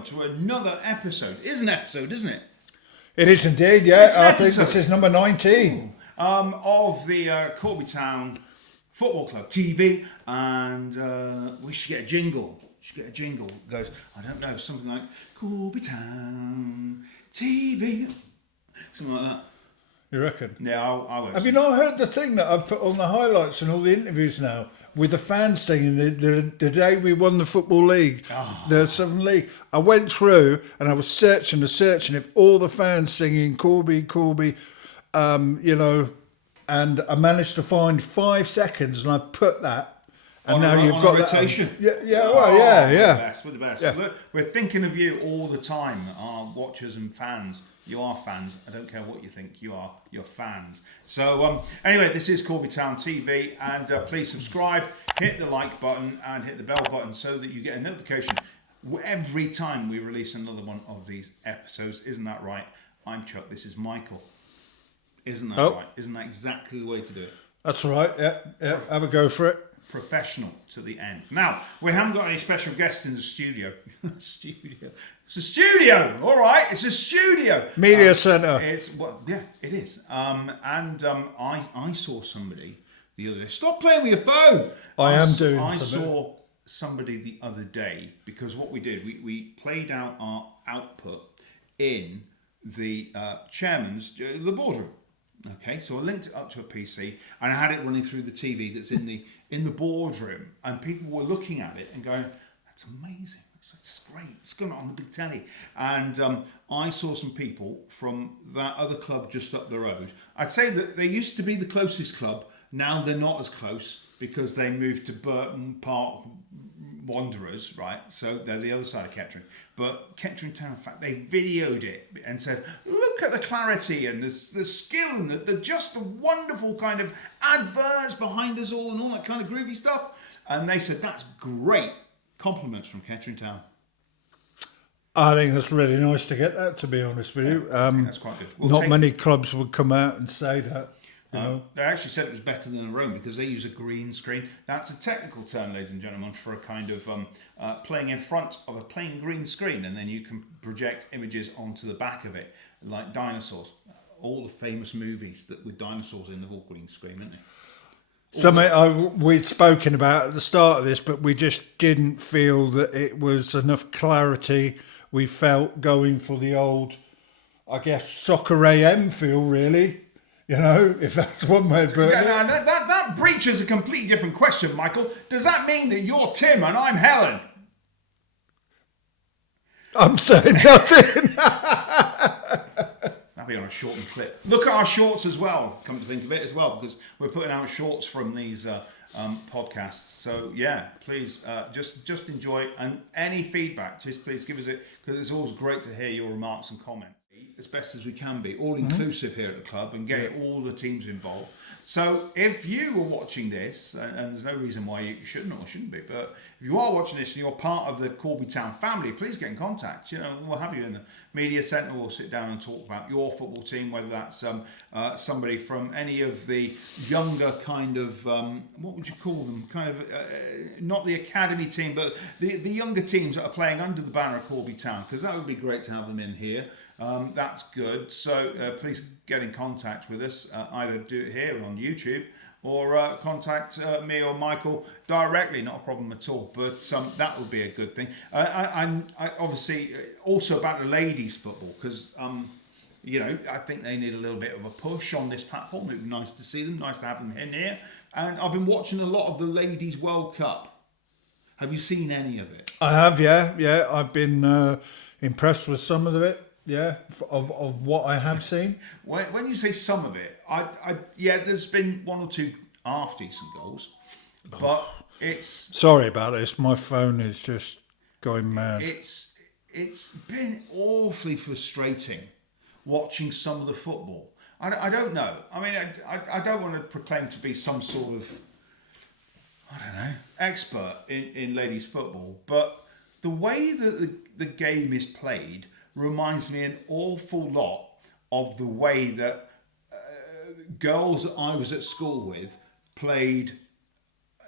welcome to another episode. It is an episode, isn't it? It is indeed, yeah. I think this is number 19. Of the Corby Town Football Club TV, and we should get a jingle. It goes, I don't know, something like Corby Town TV, something like that. You reckon? Yeah, I will. Have you not heard the thing that I've put on the highlights and all the interviews now with the fans singing the day we won the Football League, the Southern League? I went through and I was searching if all the fans singing Corby, and I managed to find 5 seconds and I put that. And now you've got rotation. We're the best. Yeah. Look, we're thinking of you all the time, our watchers and fans. You are fans. I don't care what you think. You're fans. So anyway, this is Corby Town TV, and please subscribe, hit the like button, and hit the bell button so that you get a notification every time we release another one of these episodes. Isn't that right? I'm Chuck. This is Michael. Isn't that right? Isn't that exactly the way to do it? That's right. Yeah. Have a go for it. Professional to the end. Now, we haven't got any special guests in the studio. It's a studio. All right, it's a studio. Media centre. It is. I saw somebody the other day. Stop playing with your phone. I saw somebody the other day because what we did, we played out our output in the chairman's the boardroom. Okay, so I linked it up to a PC and I had it running through the TV that's in the boardroom, and people were looking at it and going, "That's amazing! It's great! It's going on the big telly." And I saw some people from that other club just up the road. I'd say that they used to be the closest club. Now they're not as close because they moved to Burton Park Wanderers, right? So they're the other side of Kettering. But Kettering Town, in fact, they videoed it and said, look at the clarity and the skill and the just the wonderful kind of adverts behind us all and all that kind of groovy stuff. And they said, that's great. Compliments from Kettering Town. I think that's really nice to get that, to be honest with you. I think that's quite good. Not many clubs would come out and say that. They actually said it was better than their own because they use a green screen. That's a technical term, ladies and gentlemen, for a kind of playing in front of a plain green screen, and then you can project images onto the back of it, like dinosaurs. All the famous movies that with dinosaurs in, they've all green screen, haven't they? Something we'd spoken about at the start of this, but we just didn't feel that it was enough clarity. We felt going for the old, I guess, Soccer AM feel, really. You know, if that's one way of putting it. Yeah, no, that breaches a completely different question, Michael. Does that mean that you're Tim and I'm Helen? I'm saying nothing. That'll be on a shortened clip. Look at our shorts as well, come to think of it as well, because we're putting out shorts from these podcasts. So, yeah, please just enjoy. And any feedback, just please give us it, because it's always great to hear your remarks and comments. As best as we can be, all inclusive here at the club, and get all the teams involved. So if you are watching this, and there's no reason why you shouldn't or shouldn't be, but if you are watching this and you're part of the Corby Town family, please get in contact. You know, we'll have you in the media centre. We'll sit down and talk about your football team, whether that's somebody from any of the younger kind of what would you call them? Kind of not the academy team, but the younger teams that are playing under the banner of Corby Town, because that would be great to have them in here. That's good. So please get in contact with us. Either do it here on YouTube or contact me or Michael directly. Not a problem at all. But that would be a good thing. I obviously also about the ladies' football, because I think they need a little bit of a push on this platform. It'd be nice to see them. Nice to have them in here. And I've been watching a lot of the Ladies World Cup. Have you seen any of it? I have, yeah. I've been impressed with some of it. Yeah, of what I have seen. When you say some of it, there's been one or two half decent goals, but it's. Sorry about this. My phone is just going mad. It's been awfully frustrating watching some of the football. I don't know. I mean, I don't want to proclaim to be some sort of, I don't know, expert in ladies football, but the way that the game is played reminds me an awful lot of the way that girls that I was at school with played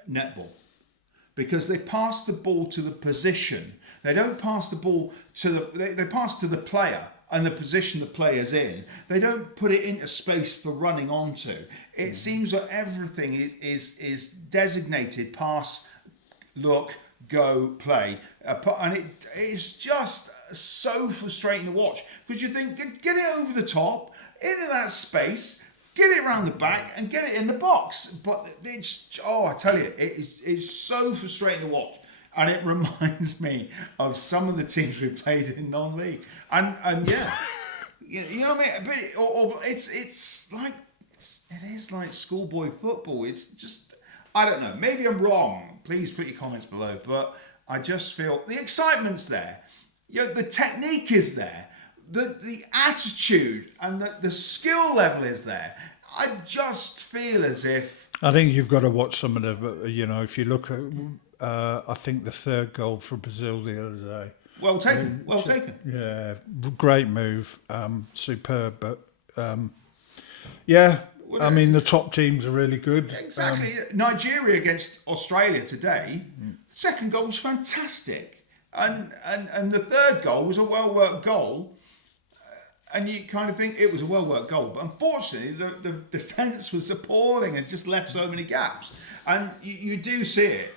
netball. because they pass the ball to the position. They don't pass the ball to they pass to the player and the position the player's in. They don't put it into space for running onto. It seems that everything is designated pass, look, go, play. And it's just so frustrating to watch, because you think, get it over the top, into that space, get it around the back and get it in the box. But it's, I tell you, it's so frustrating to watch. And it reminds me of some of the teams we played in non-league. And yeah, you know what I mean? But it is like schoolboy football. It's just, I don't know. Maybe I'm wrong. Please put your comments below. But I just feel the excitement's there. You know, the technique is there. The attitude and the skill level is there. I just feel as if... I think you've got to watch some of the, if you look at, I think the third goal for Brazil the other day. Well taken. Yeah, great move. Superb. But, yeah, I mean, the top teams are really good. Exactly. Nigeria against Australia today, second goal was fantastic. And the third goal was a well-worked goal. And you kind of think it was a well-worked goal. But unfortunately, the defence was appalling and just left so many gaps. And you do see it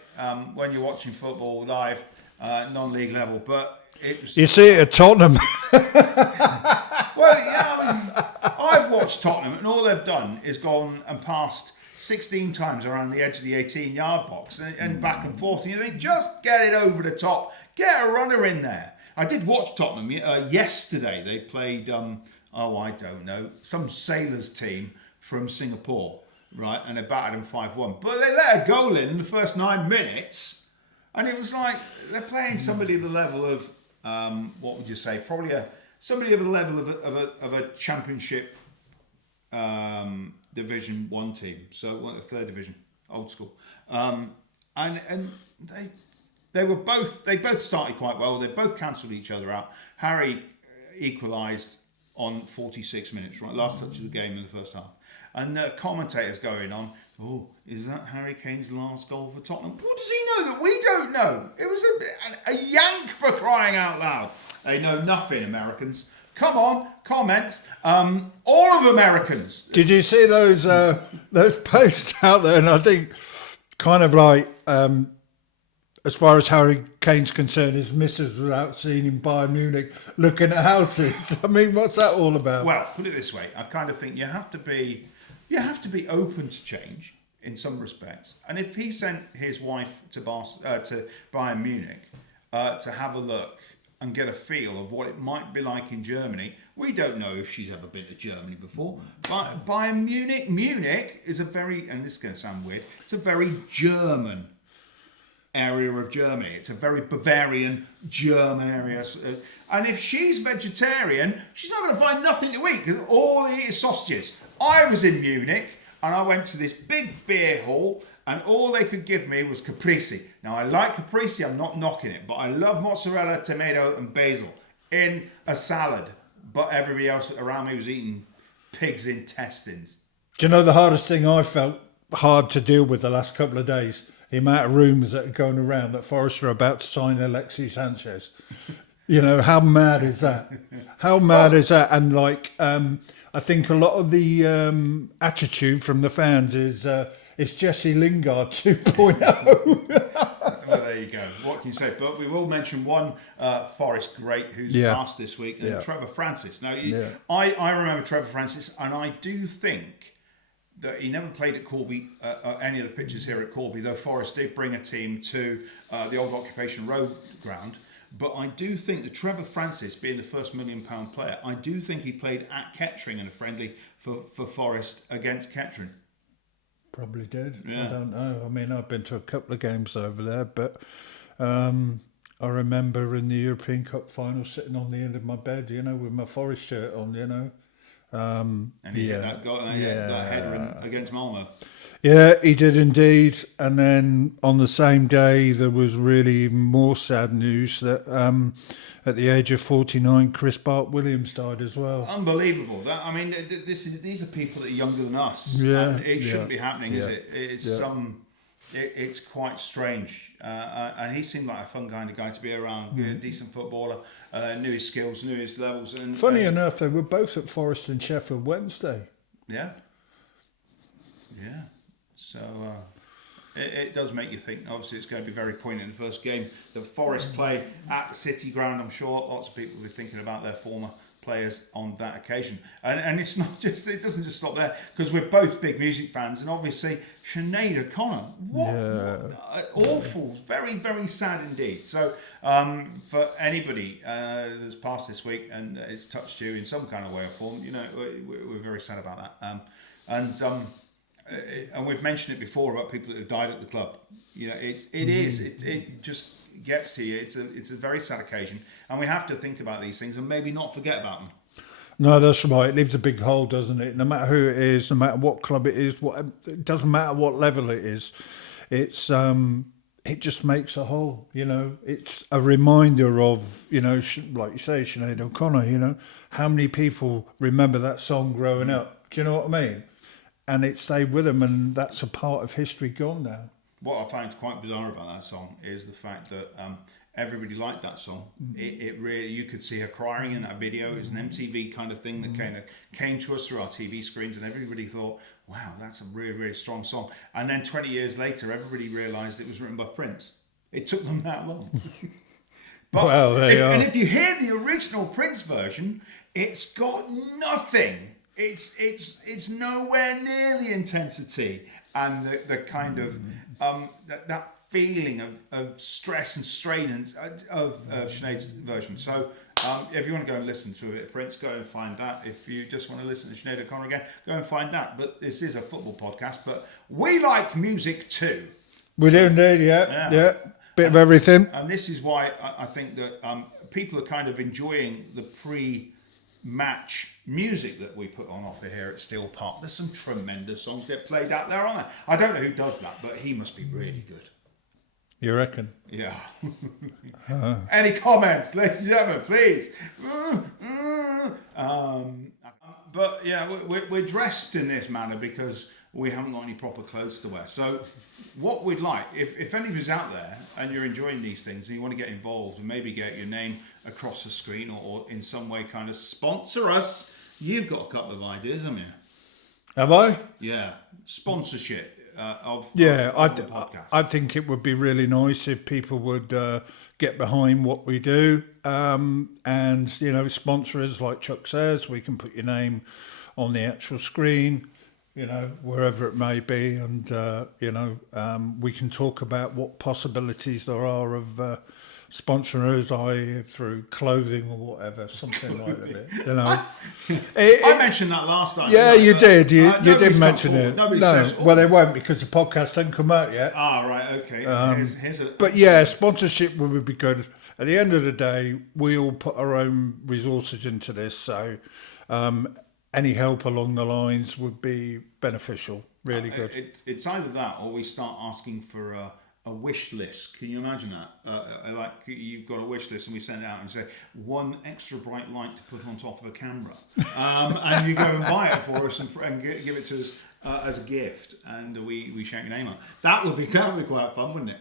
when you're watching football live, non-league level. But it was... You see it at Tottenham. Well, yeah, I mean, I've watched Tottenham, and all they've done is gone and passed 16 times around the edge of the 18-yard box and back and forth. And you think, just get it over the top. Get a runner in there. I did watch Tottenham yesterday. They played, I don't know, some sailors team from Singapore, right? And they battered them 5-1. But they let a goal in the first 9 minutes. And it was like, they're playing somebody of the level of, what would you say? Probably somebody of the level of a championship Division 1 team. So a third division, old school. And they both started quite well. They both cancelled each other out. Harry equalised on 46 minutes, right? Last touch of the game in the first half. And commentators going on, is that Harry Kane's last goal for Tottenham? What does he know that we don't know? It was a yank, for crying out loud. They know nothing, Americans. Come on, comments. All of Americans. Did you see those posts out there? And I think kind of like... as far as Harry Kane's concerned, his missus was out seeing him Bayern Munich looking at houses. I mean, what's that all about? Well, put it this way: I kind of think you have to be open to change in some respects. And if he sent his wife to Bayern Munich to have a look and get a feel of what it might be like in Germany, we don't know if she's ever been to Germany before. But Bayern Munich is a very, and this is going to sound weird, it's a very German area of Germany. It's a very Bavarian German area. And if she's vegetarian, she's not going to find nothing to eat, because all they eat is sausages. I was in Munich and I went to this big beer hall and all they could give me was caprese. Now, I like caprese, I'm not knocking it, but I love mozzarella, tomato and basil in a salad. But everybody else around me was eating pig's intestines. Do you know the hardest thing I felt hard to deal with the last couple of days? The amount of rumours that are going around that Forest are about to sign Alexis Sanchez. You know, how mad is that? How mad is that? And like, I think a lot of the attitude from the fans is it's Jesse Lingard 2.0. Well, there you go. What can you say? But we will mention one Forest great who's passed this week, and Trevor Francis. Now, I remember Trevor Francis, and I do think that he never played at Corby, any of the pitches here at Corby, though Forest did bring a team to the old Occupation Road ground. But I do think that Trevor Francis, being the first £1 million player, I do think he played at Kettering in a friendly for Forest against Kettering. Probably did. Yeah. I don't know. I mean, I've been to a couple of games over there, but I remember in the European Cup final sitting on the end of my bed, you know, with my Forest shirt on, you know. And he hit that goal, that header against Malmo. Yeah, he did indeed. And then on the same day, there was really even more sad news that at the age of 49, Chris Bart-Williams died as well. Unbelievable. These are people that are younger than us. Yeah, And it shouldn't be happening, is it? It's it's quite strange. And he seemed like a fun kind of guy to be around. A decent footballer, knew his skills, knew his levels. And Funny enough, they were both at Forest and Sheffield Wednesday. Yeah. So it does make you think. Obviously, it's going to be very poignant in the first game that Forest play at the City Ground. I'm sure lots of people will be thinking about their former players on that occasion. And it's not just, it doesn't just stop there, because we're both big music fans, and obviously Sinead O'Connor, what awful, very, very sad indeed. So for anybody that's passed this week and it's touched you in some kind of way or form, you know, we're very sad about that. And we've mentioned it before about people that have died at the club. You know, it just gets to you. It's a very sad occasion, and we have to think about these things and maybe not forget about them. No, that's right. It leaves a big hole, doesn't it? No matter who it is, no matter what club it is, it doesn't matter what level it is. It's it just makes a hole. You know, it's a reminder of, you know, like you say, Sinead O'Connor. You know, how many people remember that song growing up? Do you know what I mean? And it stayed with them, and that's a part of history gone now. What I find quite bizarre about that song is the fact that everybody liked that song. It really, you could see her crying in that video. It's an MTV kind of thing that kind of came to us through our TV screens, and everybody thought, wow, that's a really, really strong song. And then 20 years later, everybody realised it was written by Prince. It took them that long. But well, and if you hear the original Prince version, it's got nothing. It's nowhere near the intensity and the kind of that feeling of stress and strain of Sinead's version. So if you want to go and listen to a bit of Prince, go and find that. If you just want to listen to Sinead O'Connor again, go and find that. But this is a football podcast, but we like music too. We do indeed, yeah. Bit of everything. And this is why I think that people are kind of enjoying the pre-match music that we put on offer here at Steel Park. There's some tremendous songs that played out there, aren't there? I don't know who does that, but he must be really good. You reckon? Yeah. Any comments, ladies and gentlemen, please? But yeah, we're dressed in this manner because we haven't got any proper clothes to wear. So what we'd like, if anybody's out there and you're enjoying these things and you want to get involved and maybe get your name across the screen or in some way kind of sponsor us, you've got a couple of ideas, haven't you? Have I? Yeah. Sponsorship of the podcast. I think it would be really nice if people would get behind what we do and, you know, sponsor us, like Chuck says. We can put your name on the actual screen, you know, wherever it may be, and you know, we can talk about what possibilities there are of sponsoring us, through clothing or whatever, something like that. You know, I mentioned that last time. Yeah, you did. You did Nobody's mention come it. forward. No, says, well, they won't because the podcast hasn't come out yet. Ah, right, okay. Here's a, But yeah, sponsorship would be good. At the end of the day, we all put our own resources into this, so any help along the lines would be beneficial. Really good. It's either that or we start asking for a wish list. Can you imagine that? Like you've got a wish list and we send it out and say one extra bright light to put on top of a camera, and you go and buy it for us and give it to us as a gift, and we shout your name out. That would be quite fun, wouldn't it?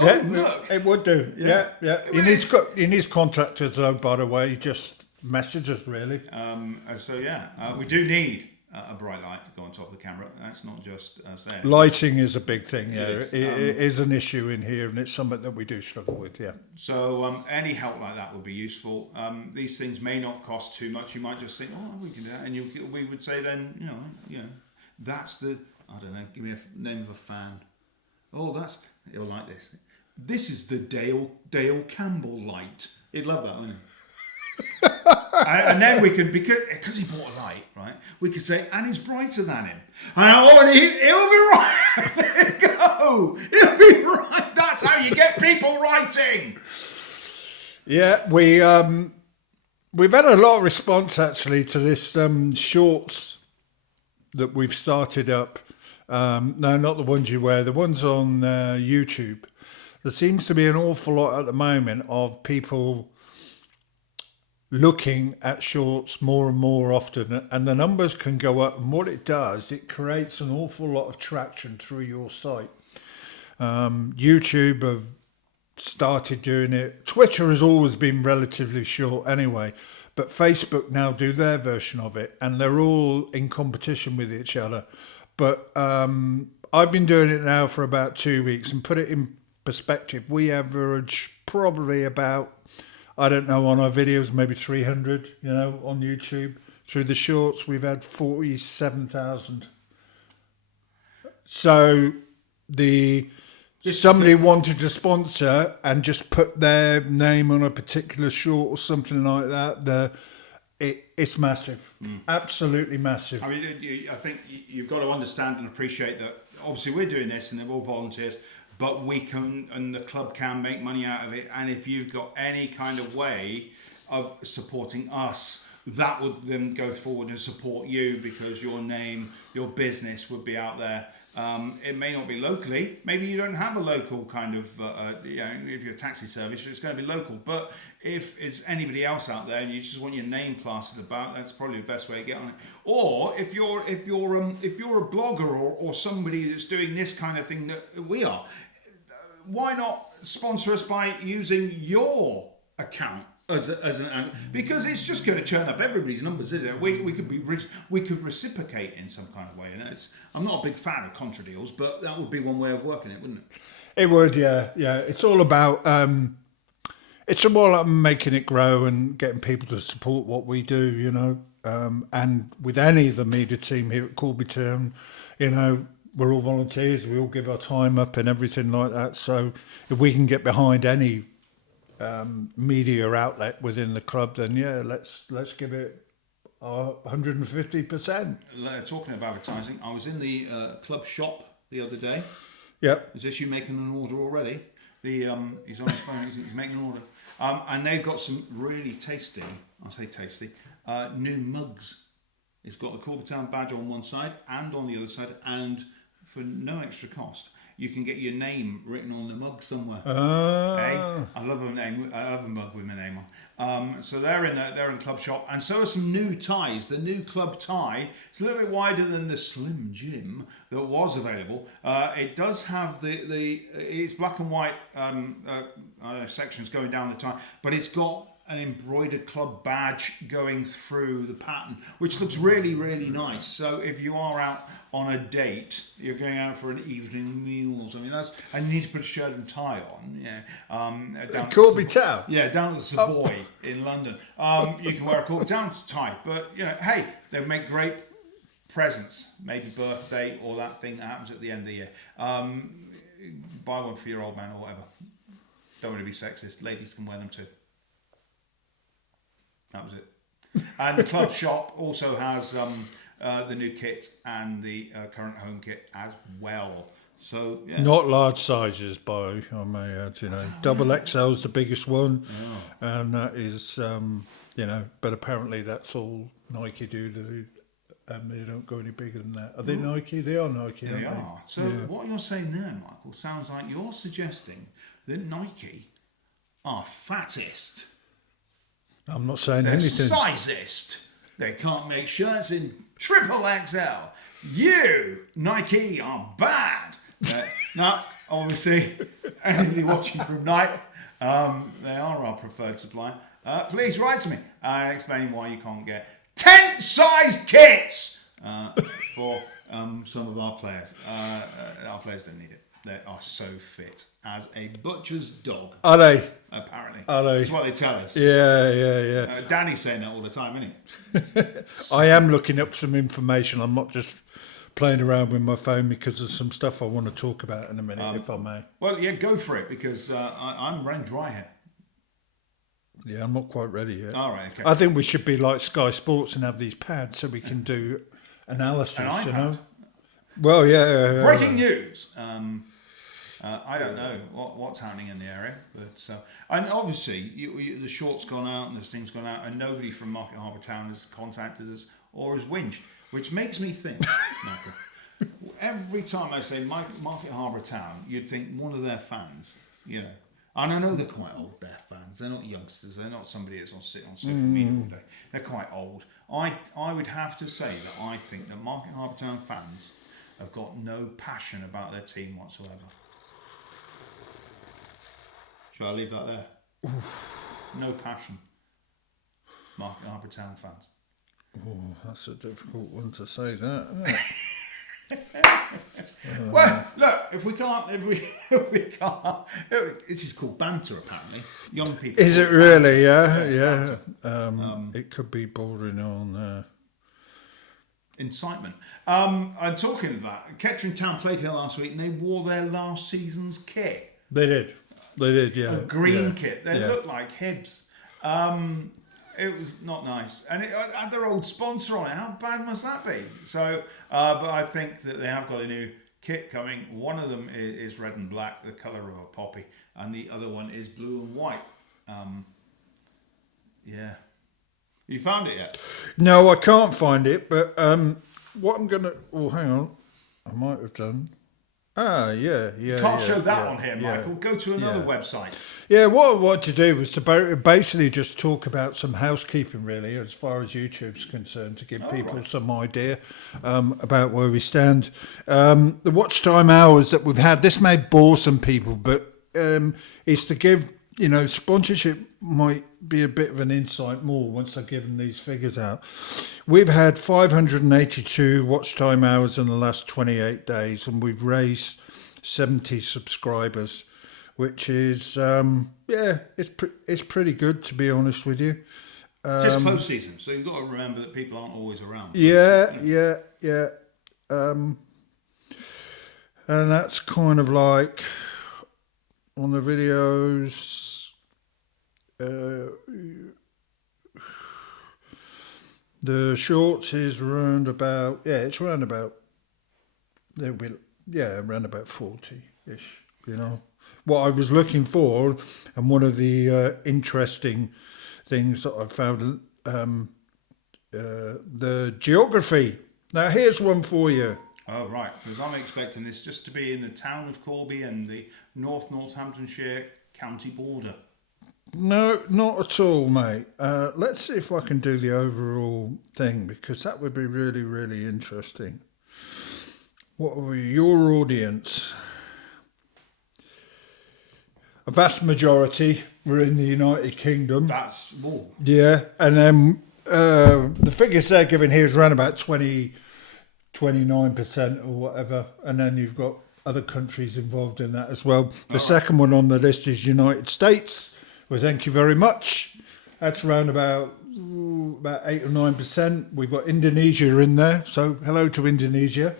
Yeah, oh, look. It would do. Yeah. He needs contact us though, by the way. Just message us, really. So we do need a bright light to go on top of the camera. That's not just saying. Lighting is a big thing. Yeah, It is. it is an issue in here, and it's something that we do struggle with. Yeah. So any help like that would be useful. These things may not cost too much. You might just think, oh, we can do that, and we would say then, you know, that's the, I don't know, give me a name of a fan. Oh, he'll like this. This is the Dale Campbell light. He'd love that, wouldn't he? And then we can, because he bought a light, right? We could say, and he's brighter than him. And he'll be right. There you go. He'll be right. That's how you get people writing. Yeah, we've had a lot of response actually to this shorts that we've started up. No, not the ones you wear, the ones on YouTube. There seems to be an awful lot at the moment of people looking at shorts more and more often, and the numbers can go up, and what it does, it creates an awful lot of traction through your site. YouTube have started doing it. Twitter has always been relatively short anyway, but Facebook now do their version of it, and they're all in competition with each other. But I've been doing it now for about 2 weeks, and put it in perspective, we average probably about, I don't know, on our videos, maybe 300, on YouTube. Through the shorts, we've had 47,000. So somebody wanted to sponsor and just put their name on a particular short or something like that, it's massive. Absolutely massive. I mean, I think you've got to understand and appreciate that obviously we're doing this and they're all volunteers, but we can, and the club can make money out of it. And if you've got any kind of way of supporting us, that would then go forward and support you, because your name, your business would be out there. It may not be locally. Maybe you don't have a local kind of, if you're a taxi service, it's going to be local. But if it's anybody else out there and you just want your name plastered about, that's probably the best way to get on it. Or if you're a blogger or somebody that's doing this kind of thing that we are, why not sponsor us by using your account? Because it's just going to churn up everybody's numbers, isn't it? We could reciprocate in some kind of way. And I'm not a big fan of contra deals, but that would be one way of working it, wouldn't it? It would, yeah. It's all about making it grow and getting people to support what we do, and with any of the media team here at Corby Town, we're all volunteers. We all give our time up and everything like that. So if we can get behind any media outlet within the club, then let's give it 150%. Talking of advertising, I was in the club shop the other day. Yep. Is this you making an order already? He's on his phone. He's making an order, and they've got some really tasty. I say tasty. New mugs. It's got the Corby Town badge on one side and on the other side, and for no extra cost, you can get your name written on the mug somewhere. Hey, I love a name. I love a mug with my name on. So they're in the club shop, and so are some new ties. The new club tie. It's a little bit wider than the Slim Jim that was available. It does have it's black and white sections going down the tie, but it's got an embroidered club badge going through the pattern, which looks really, really nice. So if you are out on a date, you're going out for an evening meal or something, and you need to put a shirt and tie on. Down Corby Town. Yeah, down at the Savoy in London. You can wear a Corby Town tie, but hey, they make great presents, maybe birthday or that thing that happens at the end of the year. Buy one for your old man or whatever. Don't want to be sexist. Ladies can wear them too. That was it. And the club shop also has the new kit and the current home kit as well. So yeah. Not large sizes, I may add. Double XL is the biggest one, and that is, But apparently that's all Nike do. They don't go any bigger than that. Are they Nike? They are Nike. They are. So what you're saying there, Michael, sounds like you're suggesting that Nike are fattest. I'm not saying They're anything. Sizest. They can't make shirts in triple XL. You, Nike, are bad. No, obviously, anybody watching from Nike, they are our preferred supplier. Please write to me explaining why you can't get tent-sized kits for some of our players. Our players don't need it. They are so fit as a butcher's dog. Are they? Apparently. Are they? That's what they tell us. Yeah. Danny's saying that all the time, isn't he? I am looking up some information. I'm not just playing around with my phone because there's some stuff I want to talk about in a minute, if I may. Well, yeah, go for it, because I'm running dry here. Yeah, I'm not quite ready yet. All right, okay. I think we should be like Sky Sports and have these pads so we can do analysis, Well, yeah. Breaking news. I don't know what's happening in the area, but and obviously the short's gone out and this thing's gone out, and nobody from Market Harbour Town has contacted us or has whinged, which makes me think, Michael, every time I say Market Harbour Town, you'd think one of their fans, and I know they're quite old, their fans. They're not youngsters. They're not somebody that's sitting on social media all day. They're quite old. I would have to say that I think that Market Harbour Town fans have got no passion about their team whatsoever. Shall I leave that there? No passion. Market Harbour Town fans. Oh, that's a difficult one to say, that, isn't it? Well, look, if we can't, this is called Banter, apparently. Young people. Is it really? Yeah. It could be bordering on incitement. I'm talking of that. Kettering Town played here last week, and they wore their last season's kit. They did, yeah. A green kit. They looked like Hibs. It was not nice, and it had their old sponsor on it. How bad must that be? So, but I think that they have got a new kit coming. One of them is red and black, the colour of a poppy, and the other one is blue and white. Yeah. You found it yet? No, I can't find it, but what I'm going to... Oh, hang on. I might have done. Yeah. Can't show that on here, Michael. Go to another website. Yeah, what I wanted to do was to basically just talk about some housekeeping, really, as far as YouTube's concerned, to give people some idea about where we stand. The watch time hours that we've had, this may bore some people, but it's to give, sponsorship might be a bit of an insight more once I've given these figures out. We've had 582 watch time hours in the last 28 days, and we've raised 70 subscribers, which is, it's pretty good, to be honest with you. Just close season, so you've got to remember that people aren't always around. Yeah. And that's kind of like on the videos. The shorts is around about, around about 40-ish, What I was looking for, and one of the interesting things that I found, the geography. Now, here's one for you. Oh, right, because I'm expecting this just to be in the town of Corby and the Northamptonshire county border. No, not at all, mate. Let's see if I can do the overall thing, because that would be really, really interesting. What are your audience? A vast majority were in the United Kingdom. That's more. Yeah, and then the figures they're giving here is around about 29% or whatever, and then you've got other countries involved in that as well. The second one on the list is United States. Well, thank you very much. That's around about 8 or 9%. We've got Indonesia in there, so hello to Indonesia.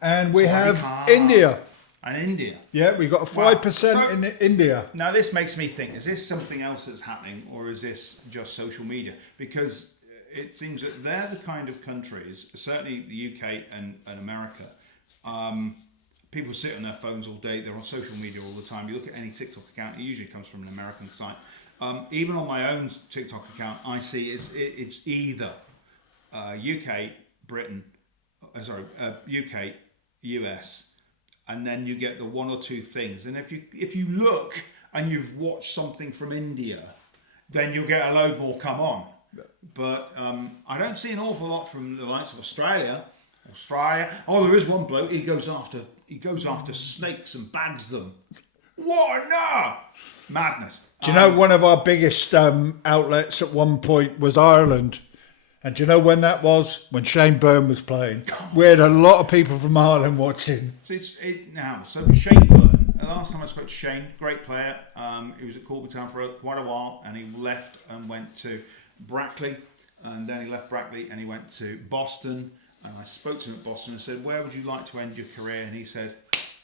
And we have India. And India. Yeah, we've got a 5% in India. Now, this makes me think, is this something else that's happening, or is this just social media? Because it seems that they're the kind of countries, certainly the UK and America, people sit on their phones all day. They're on social media all the time. You look at any TikTok account, it usually comes from an American site. Even on my own TikTok account, I see it's either UK, US, and then you get the one or two things. And if you look and you've watched something from India, then you'll get a load more come on. But I don't see an awful lot from the likes of Australia. Oh, there is one bloke. He goes after snakes and bags them. What on madness! Do you know one of our biggest outlets at one point was Ireland? And do you know when that was? When Shane Byrne was playing. We had a lot of people from Ireland watching. So So Shane Byrne. The last time I spoke to Shane, great player. He was at Corby Town for quite a while, and he left and went to Brackley, and then he left Brackley and he went to Boston. And I spoke to him at Boston and said, "Where would you like to end your career?" And he said,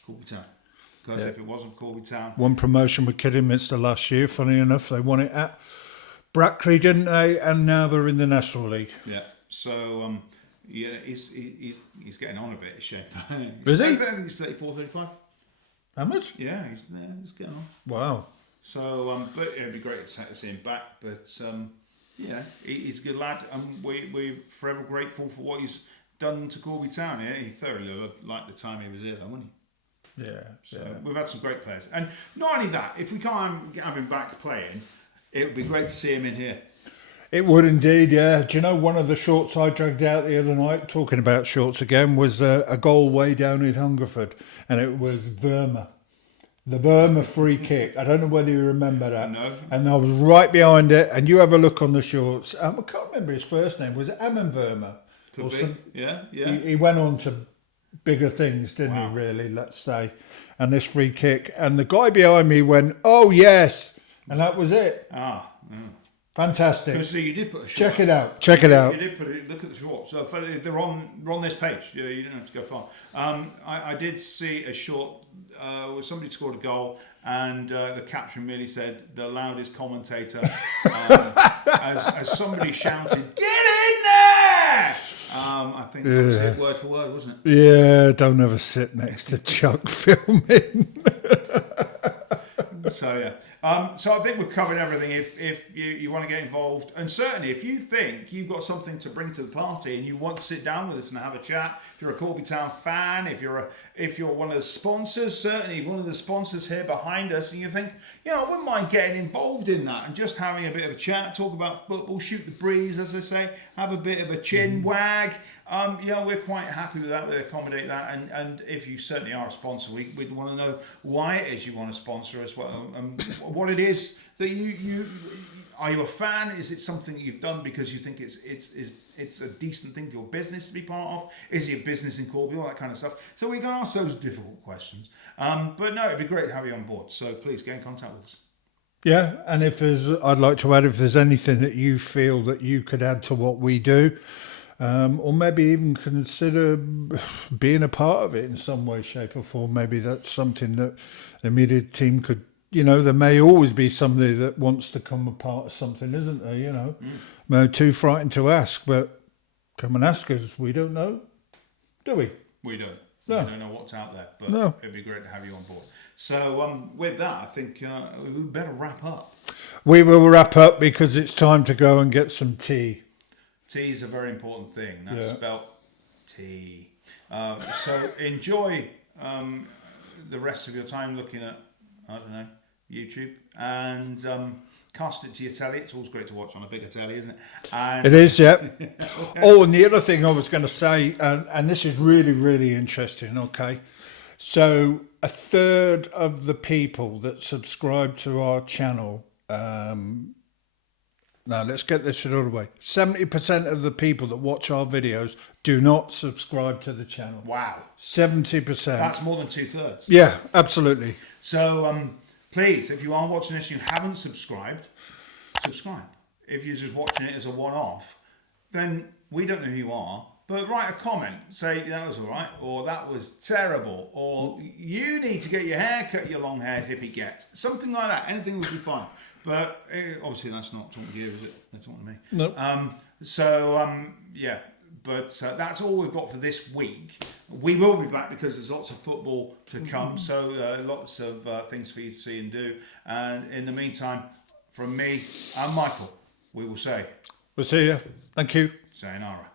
"Corby Town." Because if it wasn't Corby Town, one promotion with Kidderminster last year. Funny enough, they won it at Brackley, didn't they? And now they're in the National League. Yeah. So he's getting on a bit, Shane. Is he? He's 34, 35. How much? Yeah, he's getting on. Wow. So, but it'd be great to see him back. But he's a good lad, and we're forever grateful for what he's done to Corby Town. Yeah, he thoroughly liked the time he was here, though, wasn't he? Yeah. So we've had some great players, and not only that, if we can't have him back playing, it would be great to see him in here. It would indeed, yeah. Do you know one of the shorts I dragged out the other night, talking about shorts again, was a goal way down in Hungerford, and it was Verma. The Verma free kick. I don't know whether you remember that. No. And I was right behind it. And you have a look on the shorts. I can't remember his first name. Was it Ammon Verma? Could be. Yeah, yeah. He went on to bigger things, didn't Wow. he, really, let's say. And this free kick. And the guy behind me went, oh, yes. And that was it. Ah, Fantastic. because you did put a short. Check it out. Check it out. You did put it. Look at the shorts. So they're on this page. You didn't have to go far. I did see a short where somebody scored a goal, and the caption merely said the loudest commentator, as somebody shouted, "Get in there!" I think that was it, word for word, wasn't it? Yeah, don't ever sit next to Chuck filming. So yeah. So I think we've covered everything. If you want to get involved, and certainly if you think you've got something to bring to the party and you want to sit down with us and have a chat, if you're a Corby Town fan, if you're one of the sponsors, certainly one of the sponsors here behind us, and you think, I wouldn't mind getting involved in that and just having a bit of a chat, talk about football, shoot the breeze, as they say, have a bit of a chin wag. We're quite happy with that. We accommodate that, and if you certainly are a sponsor, we'd want to know why it is you want to sponsor us, what it is that you are you a fan? Is it something that you've done because you think it's a decent thing for your business to be part of? Is it a business in Corby? All that kind of stuff. So we can ask those difficult questions. But no, it'd be great to have you on board. So please get in contact with us. Yeah, and I'd like to add, if there's anything that you feel that you could add to what we do, or maybe even consider being a part of it in some way, shape or form. Maybe that's something that the media team could, there may always be somebody that wants to come a part of something, isn't there, No, too frightened to ask, but come and ask us. We don't know, do we? We don't. No. We don't know what's out there, but No. it'd be great to have you on board. So with that, I think we better wrap up. We will wrap up because it's time to go and get some tea. Tea is a very important thing. That's spelt tea. So enjoy the rest of your time looking at, YouTube, and cast it to your telly. It's always great to watch on a bigger telly, isn't it? And It is, yeah. Oh, and the other thing I was going to say, and this is really, really interesting, okay? So a third of the people that subscribe to our channel, now let's get this out of the way. 70% of the people that watch our videos do not subscribe to the channel. Wow. 70%. That's more than 2/3. Yeah, absolutely. So please, if you are watching this and you haven't subscribed, subscribe. If you're just watching it as a one-off, then we don't know who you are, but write a comment. Say, that was all right, or that was terrible, or you need to get your hair cut, you long-haired hippie get. Something like that. Anything would be fine. But obviously that's not talking to you, is it? That's talking to me. Nope. But that's all we've got for this week. We will be back because there's lots of football to come, so lots of things for you to see and do. And in the meantime, from me and Michael, we will say, We'll see you. Thank you. sayonara.